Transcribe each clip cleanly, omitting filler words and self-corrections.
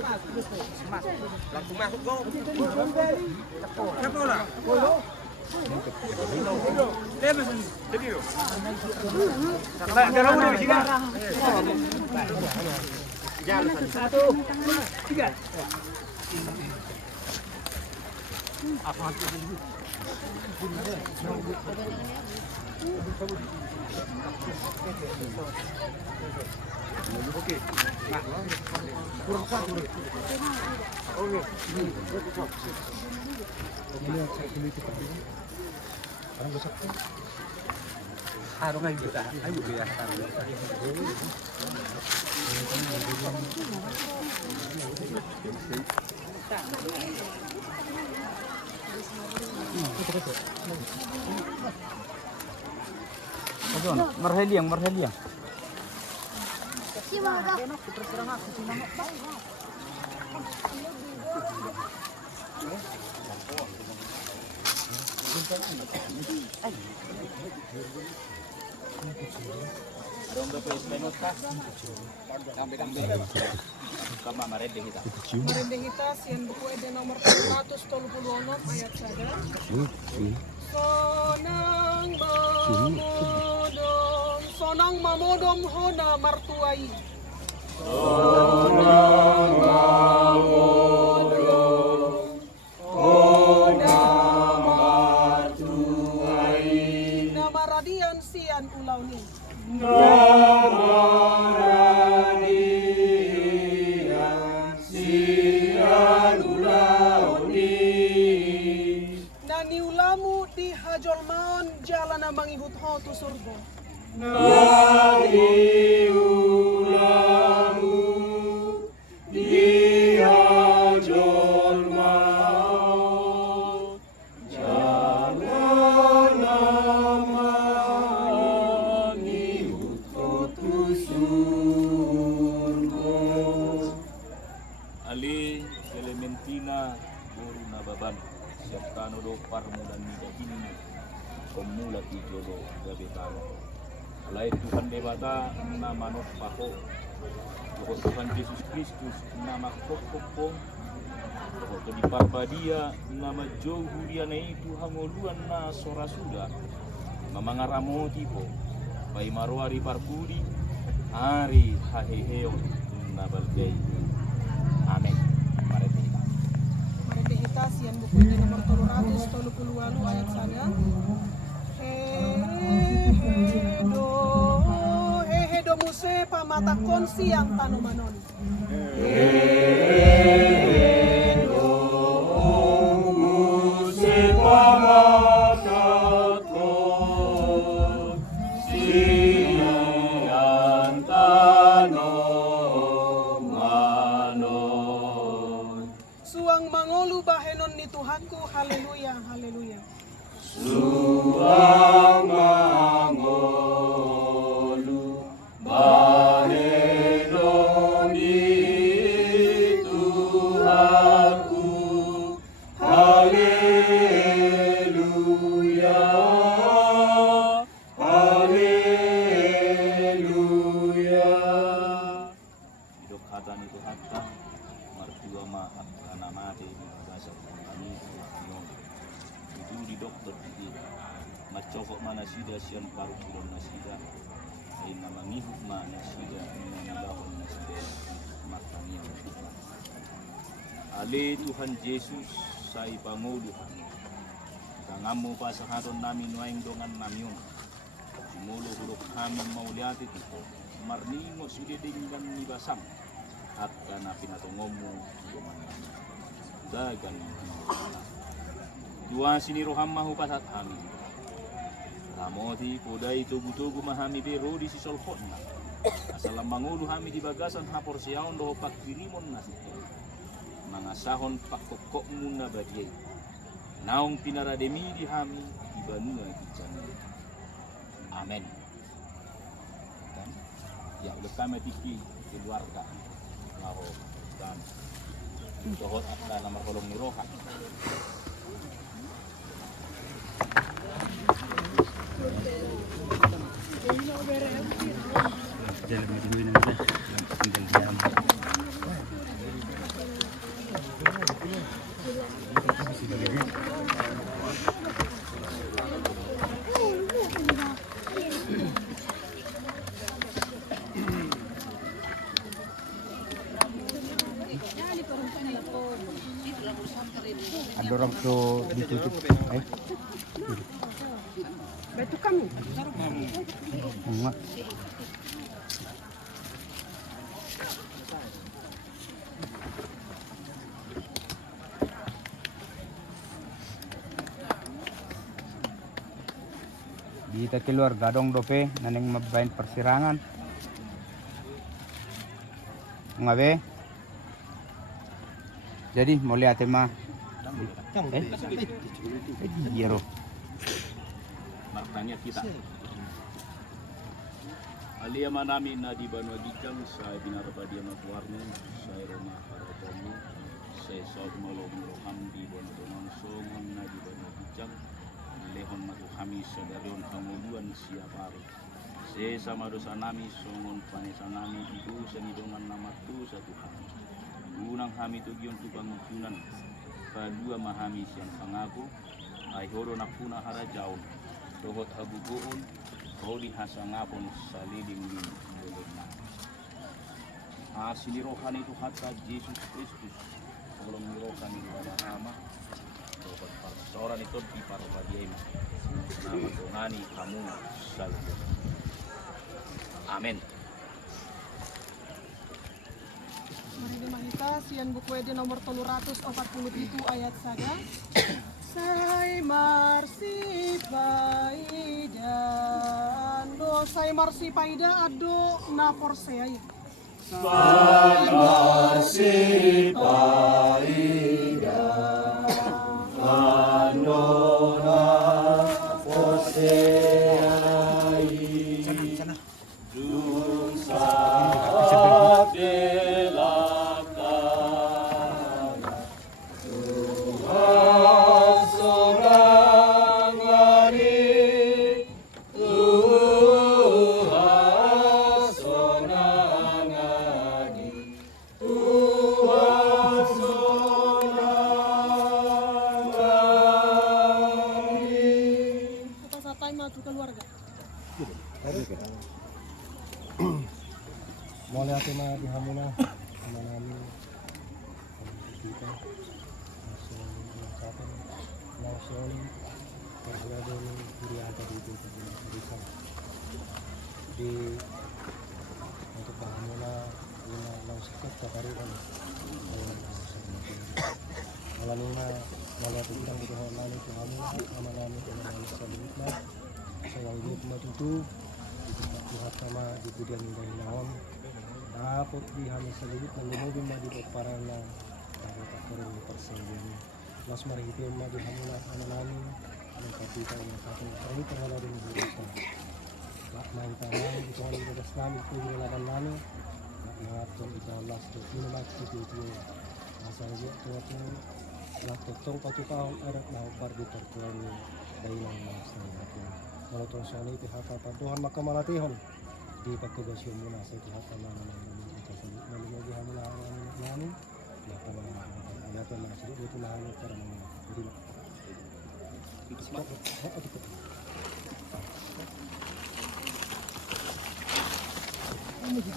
Langsung masuk kok. Satu, tiga. Marheliang. Merinding kita sian buku ede nomor 436 ayat sada. Sonang mamodom hona martuai. Nama radian sian ulau ni. Nani ulamu di hajolmaon jalan mangihut ho tu surga. Nani ulamu di hajolmaon jalan mangihut ho tu surga. Ali Clementina Guru Nababan serta nodo parmulan ini pemula jodoh gabetano. Alai Tuhan Dewata nama not paho, Tuhan Yesus Kristus nama kokopong, Tuhan di Parbadia nama jauh huriana itu hangoluan na sorasuda, mamangaramu tipo, bai marwari parpudi, hari haheheo nabalgai. Amin. Marinding sian buku ede nomor 338 ayat sada. Hehedo muse pamatakon siang tanumanon. Muse pamatakon siang tanumanon. Suang mangolu bahenon ni Tuhanku, haleluya, haleluya. Suang mangolu bahenon di Tuhanku, haleluya, haleluya. Hidup hatan itu hatta mertua maaf karena mati dasar kami itu di dokter di macokok mana sida sian paru kilon nasida ini nama ngihuk mana sida menilahun nasida matanya ale Tuhan Yesus sai pangudu kangamu pasahadon nami nuaing dongan namion mulu huruf kami mau lihat itu marnimo sudah dengan nibasam akan pinatongomu dagan dua sini rohammahu pasat kami ramoti podai tugu-tugu mahami bero di sisolkotna asal mangulu kami di bagasan hapor siaon doho pak kirimon nasi mangasahon pak kokok muna badiai naung pinarademi di kami di banua kican. Amin. Kan? Ya udah kami tiki keluarga laho dan dohot akan nama kolong niroha. Ada orang tuh ditutup. Betul kami. Enggak. Kita keluar gadong dope naneng mabain persirangan. Ngabe. Jadi mau lihat tema. Jero. Maknanya kita. Alia manami na di Banua Gijang, saya binarabadian warna, saya Roma Harapamu, saya Saud Malom Roham di Banua Donang Songon na di Banua Gijang, lehon matu kami sadarion hamuluan siapari. Saya sama dosa nami songon panesa nami ibu senidongan nama tu satu kami. Gunang kami tugion tukang mutunan, kedua mahami siang pangaku, aihoro nakuna harajaun, rohot habugoon, Rodi hasangapon saliding din bolehna. Asili rohani itu hatta Yesus Kristus. Sebelum rohani pada nama, robat seorang itu di parabadiema. Nama Tuhan kamu selalu. Amin. Mari kita sian buku ede nomor 347 ayat saja. Sai marsi paida ando sai marsi paida ado na forsei. Sai marsi paida ando na forsei. Dung saat delakan Tuhan seorang lari, Tuhan seorang lari, Tuhan seorang lari. Kita satai maju keluarga. Mulai aku mah di hamuna sama nami kita langsung mengucapkan langsung terhadap diri ada di itu di untuk hamuna guna langsung ke hari kan malam ini malam kita di hamuna itu hamuna sama nami selanjutnya saya ini cuma itu lihat sama di budian dari lawan dapat di hamil seluruh mengemudi maju ke parana dari takuran di persendian mas mari itu maju hamil anak-anak mengkaji kita yang satu ini terhadap dengan berusaha nak main tangan itu hal itu Islam itu melawan nani nak mengatur itu Allah itu minuman itu asal dia tuatu nak totong patu tahun ada nak bar di tertuan dari nama Islam kalau terus ini pihak Tuhan maka malatihon di pagkabasyon mo na sa pihak naman kita sa nalimogi hamon na namin lahat ng mga sila dito na hamon para mga hindi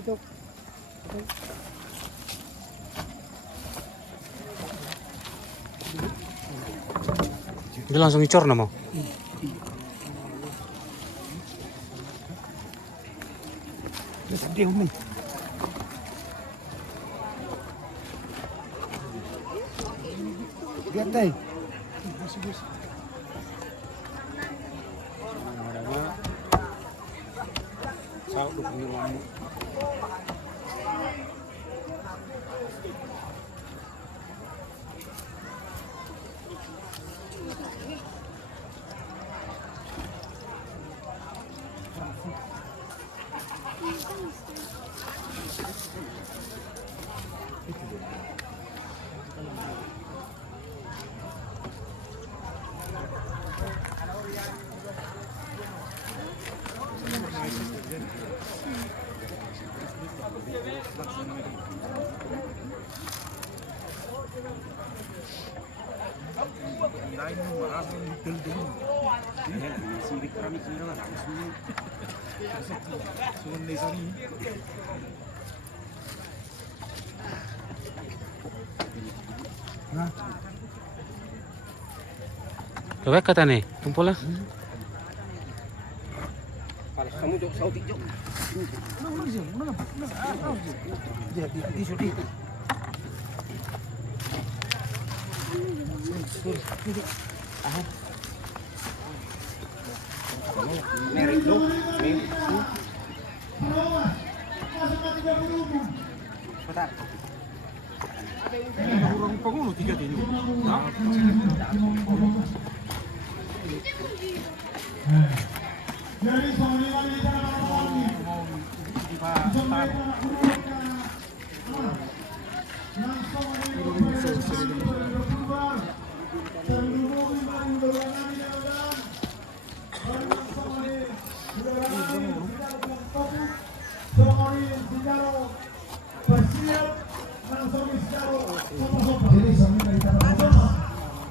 ito Dia langsung ngicor nama. Dia umum. Lihat deh. Lain maraming building. Yan, silik kami sila langsung. Coba kata nih, tumpul lah. Kamu jok sautik jok. Di sudi. Merik dong. Bentar. Orang penghulu 3 ini. Dari Panglima Bersiap langsung